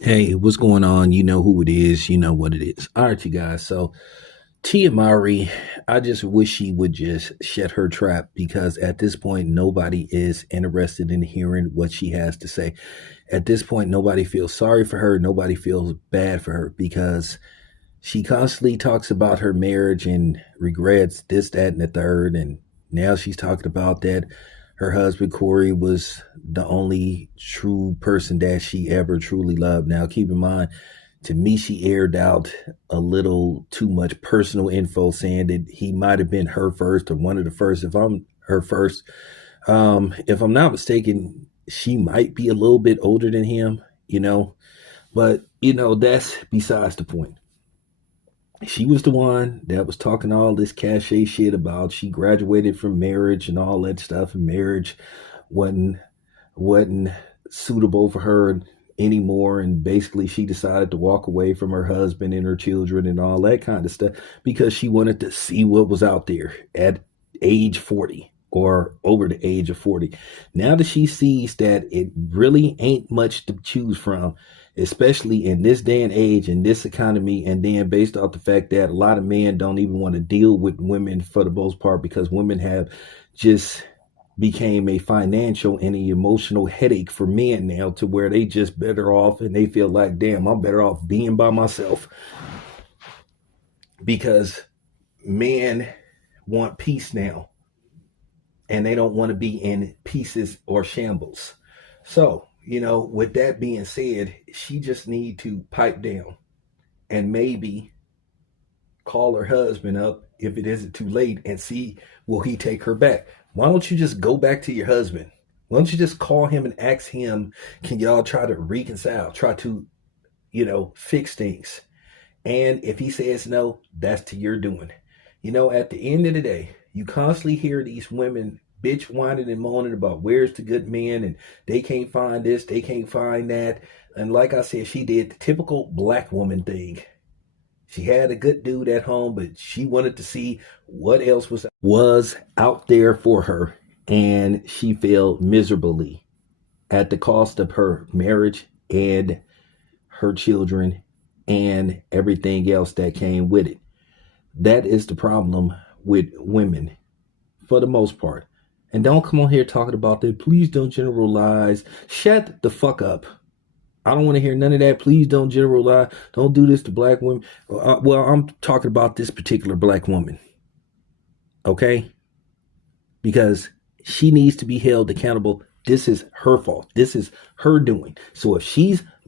Hey, what's going on? You know who it is. You know what it is. All right, you guys. So, Tia Mowry, I just wish she would just shut her trap because at this point, nobody is interested in hearing what she has to say. At this point, nobody feels sorry for her. Nobody feels bad for her because she constantly talks about her marriage and regrets this, that, and the third. And now she's talking about that her husband Corey was the only true person that she ever truly loved. Now, keep in mind, to me, she aired out a little too much personal info, saying that he might have been her first or one of the first. If I'm her first, if I'm not mistaken, she might be a little bit older than him. But that's besides the point. She was the one that was talking all this cachet shit about she graduated from marriage and all that stuff, and marriage wasn't wasn't suitable for her anymore, and basically she decided to walk away from her husband and her children and all that kind of stuff because she wanted to see what was out there at age 40 or over the age of 40. Now that she sees that it really ain't much to choose from, especially in this day and age, in this economy, and then based off the fact that a lot of men don't even want to deal with women for the most part because women have just became a financial and an emotional headache for men now, to where they just better off and they feel like, damn, I'm better off being by myself because men want peace now and they don't want to be in pieces or shambles. So, with that being said, she just need to pipe down and maybe call her husband up if it isn't too late and see, will he take her back. Why don't you just go back to your husband? Why don't you just call him and ask him, can y'all try to reconcile, try to, fix things? And if he says no, that's to your doing. At the end of the day, you constantly hear these women bitch whining and moaning about where's the good men and they can't find this, they can't find that. And like I said, she did the typical black woman thing. She had a good dude at home, but she wanted to see what else was out there for her, and she failed miserably at the cost of her marriage and her children and everything else that came with it. That is the problem with women for the most part. And don't come on here talking about that. Please don't generalize. Shut the fuck up. I don't want to hear none of that. Please don't generalize. Don't do this to black women. Well, I'm talking about this particular black woman, okay? Because she needs to be held accountable. This is her fault. This is her doing. So if she's